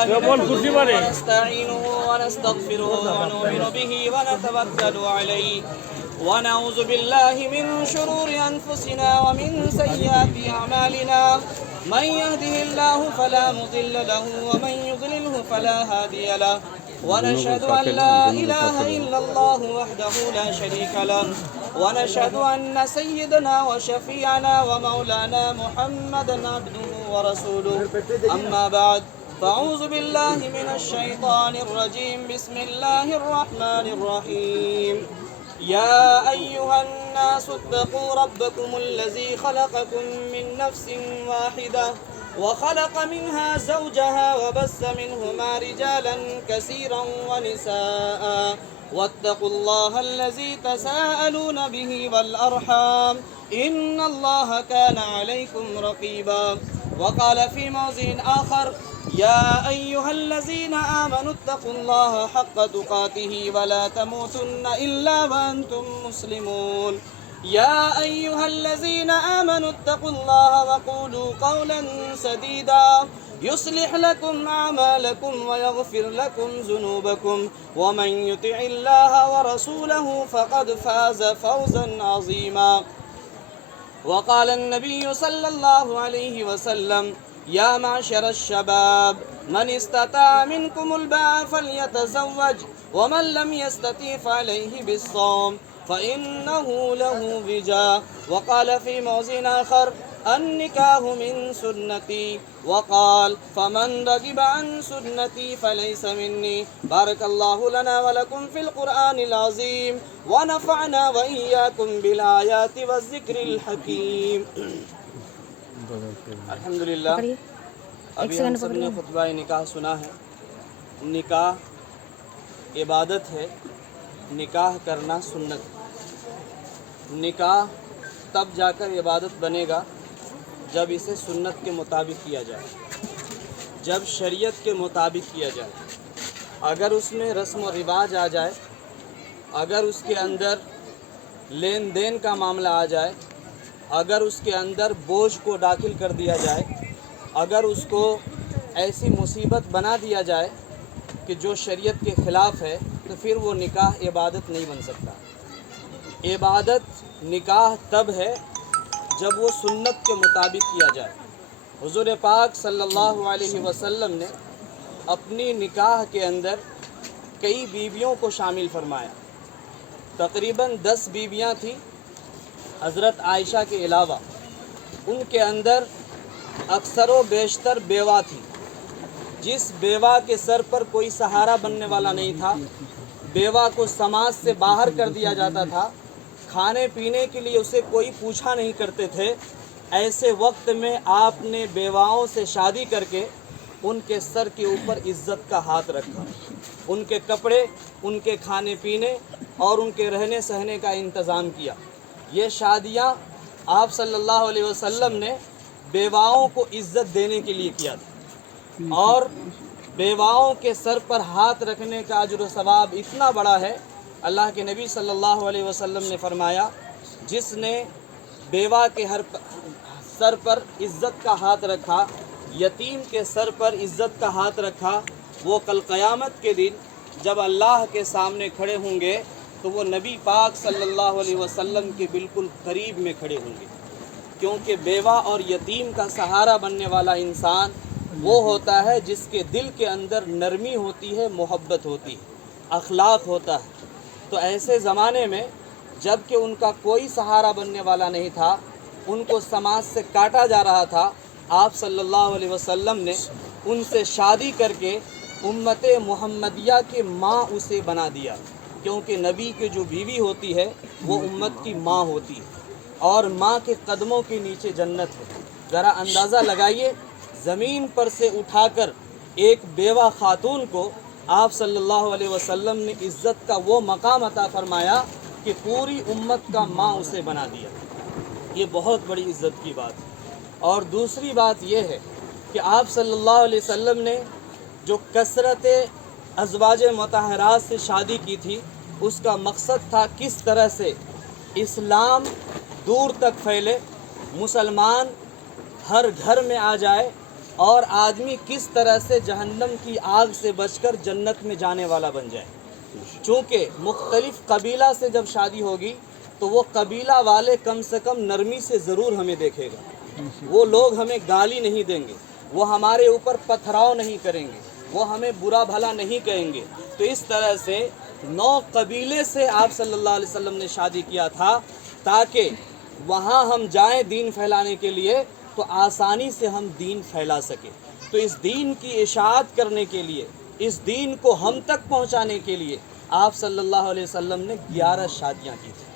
ونستعينه ونستغفره ونؤمن به ونتوكل عليه ونعوذ بالله من شرور أنفسنا ومن سيئات أعمالنا من يهده الله فلا مضل له ومن يضلله فلا هادي له ونشهد أن لا إله إلا الله وحده لا شريك له ونشهد أن سيدنا وشفيعنا ومولانا محمدا عبده ورسوله أما بعد فأعوذ بالله من الشيطان الرجيم بسم الله الرحمن الرحيم يا أيها الناس اتقوا ربكم الذي خلقكم من نفس واحدة وخلق منها زوجها وبث منهما رجالا كثيرا ونساء واتقوا الله الذي تساءلون به والأرحام إن الله كان عليكم رقيبا وقال في موضع آخر يا أيها الذين آمنوا اتقوا الله حق تقاته ولا تموتن إلا وأنتم مسلمون يا أيها الذين آمنوا اتقوا الله وقولوا قولا سديدا يصلح لكم أعمالكم ويغفر لكم ذنوبكم ومن يطع الله ورسوله فقد فاز فوزا عظيما وقال النبي صلى الله عليه وسلم يا معشر الشباب من استطاع منكم الباء فليتزوج ومن لم يستطع فعليه بالصوم فإنه له وجاء وقال في موضع آخر النكاح من سنتي وقال فمن رغب عن سنتي فليس مني بارك الله لنا ولكم في القرآن العظيم ونفعنا وإياكم بالآيات والذكر الحكيم الحمدللہ ابھی ہم سب نے خطبہ نکاح سنا ہے۔ نکاح عبادت ہے، نکاح کرنا سنت ہے۔ نکاح تب جا کر عبادت بنے گا جب اسے سنت کے مطابق کیا جائے، جب شریعت کے مطابق کیا جائے۔ اگر اس میں رسم و رواج آ جائے، اگر اس کے اندر لین دین کا معاملہ آ جائے، اگر اس کے اندر بوجھ کو داخل کر دیا جائے، اگر اس کو ایسی مصیبت بنا دیا جائے کہ جو شریعت کے خلاف ہے، تو پھر وہ نکاح عبادت نہیں بن سکتا۔ عبادت نکاح تب ہے جب وہ سنت کے مطابق کیا جائے۔ حضور پاک صلی اللہ علیہ وسلم نے اپنی نکاح کے اندر کئی بیویوں کو شامل فرمایا۔ تقریباً 10 بیویاں تھیں حضرت عائشہ کے علاوہ۔ ان کے اندر اکثر و بیشتر بیوہ تھی۔ جس بیوہ کے سر پر کوئی سہارا بننے والا نہیں تھا، بیوہ کو سماج سے باہر کر دیا جاتا تھا، کھانے پینے کے لیے اسے کوئی پوچھا نہیں کرتے تھے، ایسے وقت میں آپ نے بیواؤں سے شادی کر کے ان کے سر کے اوپر عزت کا ہاتھ رکھا، ان کے کپڑے، ان کے کھانے پینے اور ان کے رہنے سہنے کا انتظام کیا۔ یہ شادیاں آپ صلی اللہ علیہ وسلم نے بیواؤں کو عزت دینے کے لیے کیا تھا، اور بیواؤں کے سر پر ہاتھ رکھنے کا اجر و ثواب اتنا بڑا ہے۔ اللہ کے نبی صلی اللہ علیہ وسلم نے فرمایا جس نے بیوہ کے سر پر عزت کا ہاتھ رکھا، یتیم کے سر پر عزت کا ہاتھ رکھا، وہ کل قیامت کے دن جب اللہ کے سامنے کھڑے ہوں گے تو وہ نبی پاک صلی اللہ علیہ وسلم کے بالکل قریب میں کھڑے ہوں گے، کیونکہ بیوہ اور یتیم کا سہارا بننے والا انسان وہ ہوتا ہے جس کے دل کے اندر نرمی ہوتی ہے، محبت ہوتی ہے، اخلاق ہوتا ہے۔ تو ایسے زمانے میں جب کہ ان کا کوئی سہارا بننے والا نہیں تھا، ان کو سماج سے کاٹا جا رہا تھا، آپ صلی اللہ علیہ وسلم نے ان سے شادی کر کے امت محمدیہ کے ماں اسے بنا دیا، کیونکہ نبی کی جو بیوی ہوتی ہے وہ امت کی ماں ہوتی ہے، اور ماں کے قدموں کے نیچے جنت ہے۔ ذرا اندازہ لگائیے، زمین پر سے اٹھا کر ایک بیوہ خاتون کو آپ صلی اللہ علیہ وسلم نے عزت کا وہ مقام عطا فرمایا کہ پوری امت کا ماں اسے بنا دیا۔ یہ بہت بڑی عزت کی بات ہے۔ اور دوسری بات یہ ہے کہ آپ صلی اللہ علیہ وسلم نے جو کثرت ازواج مطہرات سے شادی کی تھی، اس کا مقصد تھا کس طرح سے اسلام دور تک پھیلے، مسلمان ہر گھر میں آ جائے، اور آدمی کس طرح سے جہنم کی آگ سے بچ کر جنت میں جانے والا بن جائے۔ چونکہ مختلف قبیلہ سے جب شادی ہوگی تو وہ قبیلہ والے کم سے کم نرمی سے ضرور ہمیں دیکھے گا، وہ لوگ ہمیں گالی نہیں دیں گے، وہ ہمارے اوپر پتھراؤ نہیں کریں گے، وہ ہمیں برا بھلا نہیں کہیں گے۔ تو اس طرح سے 9 قبیلے سے آپ صلی اللہ علیہ وسلم نے شادی کیا تھا تاکہ وہاں ہم جائیں دین پھیلانے کے لیے تو آسانی سے ہم دین پھیلا سکیں۔ تو اس دین کی اشاعت کرنے کے لیے، اس دین کو ہم تک پہنچانے کے لیے آپ صلی اللہ علیہ وسلم نے 11 شادیاں کی تھیں۔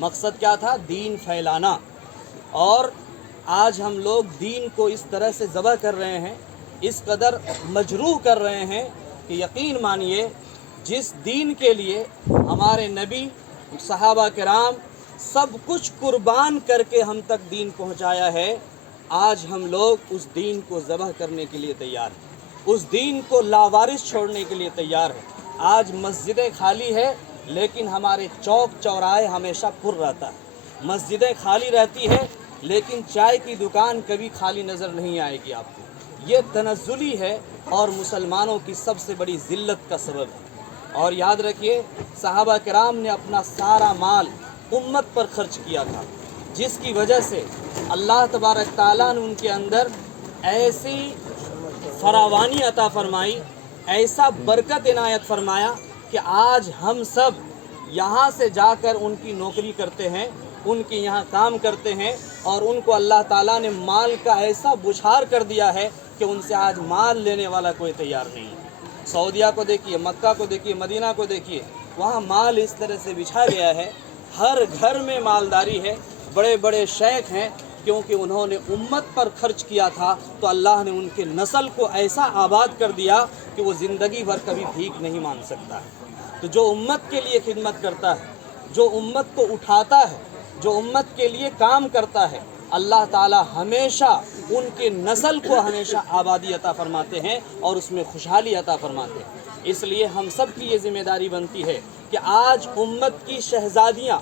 مقصد کیا تھا؟ دین پھیلانا۔ اور آج ہم لوگ دین کو اس طرح سے ذبح کر رہے ہیں، اس قدر مجروح کر رہے ہیں کہ یقین مانیے جس دین کے لیے ہمارے نبی، صحابہ کرام سب کچھ قربان کر کے ہم تک دین پہنچایا ہے، آج ہم لوگ اس دین کو ذبح کرنے کے لیے تیار ہیں، اس دین کو لاوارث چھوڑنے کے لیے تیار ہیں۔ آج مسجدیں خالی ہے لیکن ہمارے چوک چوراہے ہمیشہ پر رہتا ہے۔ مسجدیں خالی رہتی ہے لیکن چائے کی دکان کبھی خالی نظر نہیں آئے گی آپ کو۔ یہ تنزلی ہے اور مسلمانوں کی سب سے بڑی ذلت کا سبب ہے۔ اور یاد رکھیے صحابہ کرام نے اپنا سارا مال امت پر خرچ کیا تھا، جس کی وجہ سے اللہ تبارک تعالیٰ نے ان کے اندر ایسی فراوانی عطا فرمائی، ایسا برکت عنایت فرمایا کہ آج ہم سب یہاں سے جا کر ان کی نوکری کرتے ہیں، ان کے یہاں کام کرتے ہیں، اور ان کو اللہ تعالیٰ نے مال کا ایسا بچھار کر دیا ہے کہ ان سے آج مال لینے والا کوئی تیار نہیں ہے۔ سعودیہ کو دیکھیے، مکہ کو دیکھیے، مدینہ کو دیکھیے، وہاں مال اس طرح سے بچھا گیا ہے، ہر گھر میں مالداری ہے، بڑے بڑے شیخ ہیں، کیونکہ انہوں نے امت پر خرچ کیا تھا تو اللہ نے ان کے نسل کو ایسا آباد کر دیا کہ وہ زندگی بھر کبھی بھیک نہیں مانگ سکتا ہے۔ تو جو امت کے لیے خدمت کرتا ہے، جو امت کو اٹھاتا ہے، جو امت کے لیے کام کرتا ہے، اللہ تعالیٰ ہمیشہ ان کے نسل کو ہمیشہ آبادی عطا فرماتے ہیں اور اس میں خوشحالی عطا فرماتے ہیں۔ اس لیے ہم سب کی یہ ذمہ داری بنتی ہے کہ آج امت کی شہزادیاں،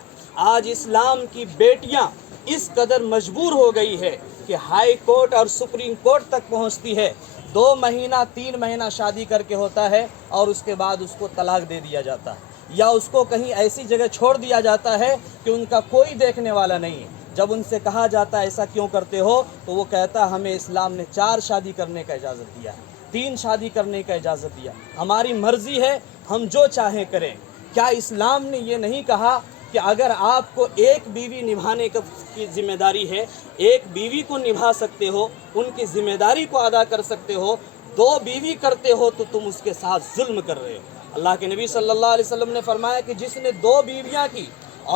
آج اسلام کی بیٹیاں اس قدر مجبور ہو گئی ہے کہ ہائی کورٹ اور سپریم کورٹ تک پہنچتی ہے، 2 مہینہ 3 مہینہ شادی کر کے ہوتا ہے اور اس کے بعد اس کو طلاق دے دیا جاتا ہے، یا اس کو کہیں ایسی جگہ چھوڑ دیا جاتا ہے کہ ان کا کوئی دیکھنے والا نہیں ہے۔ جب ان سے کہا جاتا ہے ایسا کیوں کرتے ہو تو وہ کہتا ہے ہمیں اسلام نے 4 شادی کرنے کا اجازت دیا ہے، 3 شادی کرنے کا اجازت دیا، ہماری مرضی ہے ہم جو چاہیں کریں۔ کیا اسلام نے یہ نہیں کہا کہ اگر آپ کو ایک بیوی نبھانے کی ذمہ داری ہے، ایک بیوی کو نبھا سکتے ہو، ان کی ذمہ داری کو ادا کر سکتے ہو، 2 بیوی کرتے ہو تو تم اس کے ساتھ ظلم کر رہے ہو۔ اللہ کے نبی صلی اللہ علیہ وسلم نے فرمایا کہ جس نے 2 بیویاں کی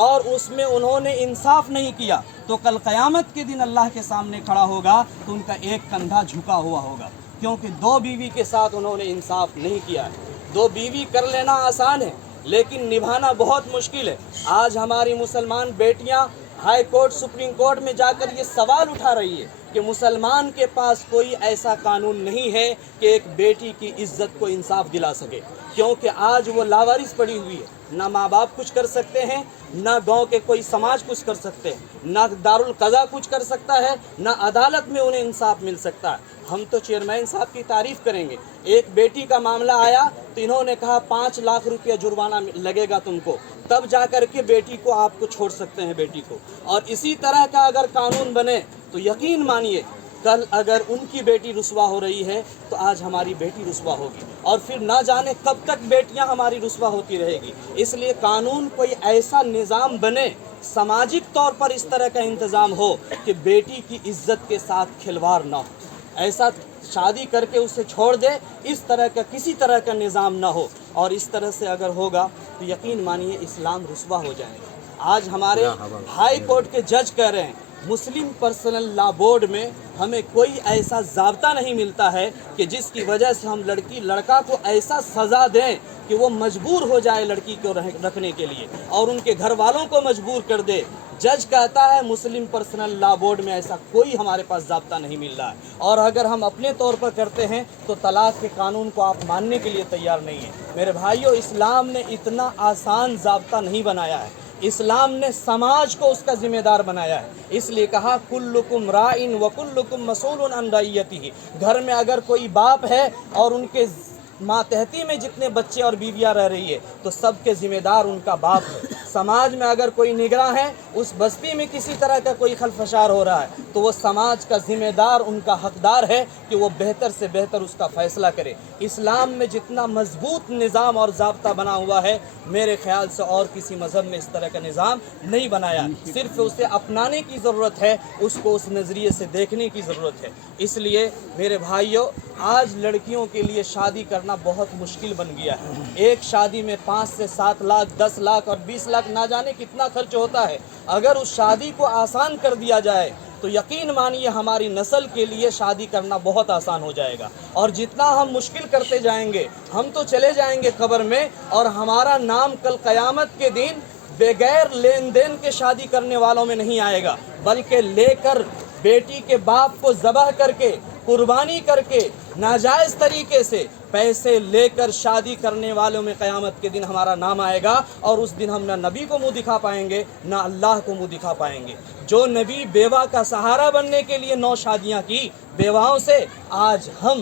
اور اس میں انہوں نے انصاف نہیں کیا تو کل قیامت کے دن اللہ کے سامنے کھڑا ہوگا تو ان کا ایک کندھا جھکا ہوا ہوگا، کیونکہ 2 بیوی کے ساتھ انہوں نے انصاف نہیں کیا ہے۔ 2 بیوی کر لینا آسان ہے لیکن نبھانا بہت مشکل ہے۔ آج ہماری مسلمان بیٹیاں ہائی کورٹ سپریم کورٹ میں جا کر یہ سوال اٹھا رہی ہے کہ مسلمان کے پاس کوئی ایسا قانون نہیں ہے کہ ایک بیٹی کی عزت کو انصاف دلا سکے، کیونکہ آج وہ لاوارث پڑی ہوئی ہے، نہ ماں باپ کچھ کر سکتے ہیں، نہ گاؤں کے کوئی سماج کچھ کر سکتے ہیں، نہ دارالقضا کچھ کر سکتا ہے، نہ عدالت میں انہیں انصاف مل سکتا ہے۔ ہم تو چیئرمین صاحب کی تعریف کریں گے، ایک بیٹی کا معاملہ آیا تو انہوں نے کہا 5 لاکھ روپیہ جرمانہ لگے گا تم کو، تب جا کر کے بیٹی کو آپ کو چھوڑ سکتے ہیں بیٹی کو۔ اور اسی طرح کا اگر قانون بنے تو یقین مانیے کل اگر ان کی بیٹی رسوا ہو رہی ہے تو آج ہماری بیٹی رسوا ہوگی، اور پھر نہ جانے کب تک بیٹیاں ہماری رسوا ہوتی رہے گی۔ اس لیے قانون کوئی ایسا نظام بنے، سماجک طور پر اس طرح کا انتظام ہو کہ بیٹی کی عزت کے ساتھ کھلواڑ نہ ہو، ایسا شادی کر کے اسے چھوڑ دے، اس طرح کا کسی طرح کا نظام نہ ہو۔ اور اس طرح سے اگر ہوگا تو یقین مانیے اسلام رسوا ہو جائے گا۔ آج ہمارے ہائی کورٹ کے جج کہہ رہے ہیں مسلم پرسنل لا بورڈ میں ہمیں کوئی ایسا ضابطہ نہیں ملتا ہے کہ جس کی وجہ سے ہم لڑکا کو ایسا سزا دیں کہ وہ مجبور ہو جائے لڑکی کو رکھنے کے لیے اور ان کے گھر والوں کو مجبور کر دے۔ جج کہتا ہے مسلم پرسنل لا بورڈ میں ایسا کوئی ہمارے پاس ضابطہ نہیں مل رہا ہے، اور اگر ہم اپنے طور پر کرتے ہیں تو طلاق کے قانون کو آپ ماننے کے لیے تیار نہیں ہیں۔ میرے بھائیوں، اسلام نے اتنا آسان ضابطہ نہیں بنایا ہے اسلام نے سماج کو اس کا ذمہ دار بنایا ہے، اس لیے کہا کلکم رائن و کلکم مسئول عن رعیتہ۔ گھر میں اگر کوئی باپ ہے اور ان کے ماتحتی میں جتنے بچے اور بیویاں رہ رہی ہے تو سب کے ذمہ دار ان کا باپ ہے۔ سماج میں اگر کوئی نگراں ہے، اس بستی میں کسی طرح کا کوئی خلفشار ہو رہا ہے تو وہ سماج کا ذمہ دار، ان کا حقدار ہے کہ وہ بہتر سے بہتر اس کا فیصلہ کرے۔ اسلام میں جتنا مضبوط نظام اور ضابطہ بنا ہوا ہے، میرے خیال سے اور کسی مذہب میں اس طرح کا نظام نہیں بنایا، صرف اسے اپنانے کی ضرورت ہے، اس کو اس نظریے سے دیکھنے کی ضرورت ہے۔ اس لیے میرے بھائیوں، آج لڑکیوں کے لیے شادی کرنا بہت مشکل بن گیا ہے۔ ایک شادی میں 5 سے 7 لاکھ، 10 لاکھ اور 20 لاکھ نہ جانے کتنا خرچ ہوتا ہے۔ اگر اس شادی کو آسان کر دیا جائے تو یقین مانیے ہماری نسل کے لیے شادی کرنا بہت آسان ہو جائے گا، اور جتنا ہم مشکل کرتے جائیں گے ہم تو چلے جائیں گے قبر میں، اور ہمارا نام کل قیامت کے دن بغیر لین دین کے شادی کرنے والوں میں نہیں آئے گا، بلکہ لے کر بیٹی کے باپ کو ذبح کر کے، قربانی کر کے، ناجائز طریقے سے پیسے لے کر شادی کرنے والوں میں قیامت کے دن ہمارا نام آئے گا، اور اس دن ہم نہ نبی کو منہ دکھا پائیں گے نہ اللہ کو منہ دکھا پائیں گے۔ جو نبی بیوہ کا سہارا بننے کے لیے 9 شادیاں کی بیواؤں سے، آج ہم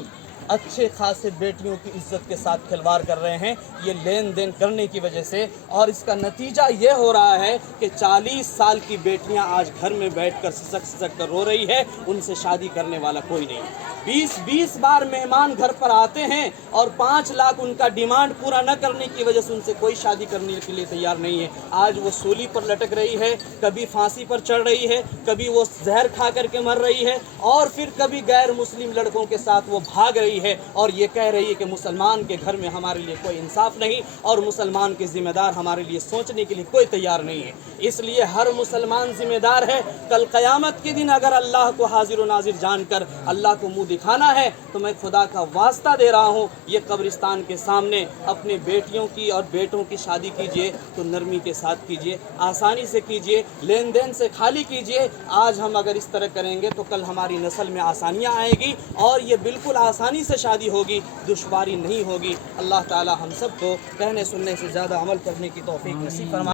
اچھے خاصے بیٹیوں کی عزت کے ساتھ کھلواڑ کر رہے ہیں، یہ لین دین کرنے کی وجہ سے۔ اور اس کا نتیجہ یہ ہو رہا ہے کہ 40 سال کی بیٹیاں آج گھر میں بیٹھ کر سسک سسک کر رو رہی ہے، ان سے شادی کرنے والا کوئی نہیں۔ 20 بار مہمان گھر پر آتے ہیں اور 5 لاکھ ان کا ڈیمانڈ پورا نہ کرنے کی وجہ سے ان سے کوئی شادی کرنے کے لیے تیار نہیں ہے۔ آج وہ سولی پر لٹک رہی ہے، کبھی پھانسی پر چڑھ رہی ہے، کبھی وہ زہر کھا کر کے مر رہی ہے، اور پھر کبھی غیر مسلم لڑکوں کے ساتھ وہ بھاگ رہی ہے اور یہ کہہ رہی ہے کہ مسلمان کے گھر میں ہمارے لیے کوئی انصاف نہیں، اور مسلمان کے ذمہ دار ہمارے لیے سوچنے کے لیے کوئی تیار نہیں ہے۔ اس لیے ہر مسلمان ذمہ دار ہے، کل قیامت کے دن اگر اللہ کو حاضر و ناظر جان کر اللہ کو منہ دکھانا ہے تو میں خدا کا واسطہ دے رہا ہوں، یہ قبرستان کے سامنے اپنے بیٹیوں کی اور بیٹوں کی شادی کیجئے تو نرمی کے ساتھ کیجئے، آسانی سے کیجئے، لین دین سے خالی کیجئے۔ آج ہم اگر اس طرح کریں گے تو کل ہماری نسل میں آسانیاں آئے گی، اور یہ بالکل آسانی سے شادی ہوگی، دشواری نہیں ہوگی۔ اللہ تعالی ہم سب کو کہنے سننے سے زیادہ عمل کرنے کی توفیق نصیب فرمائے۔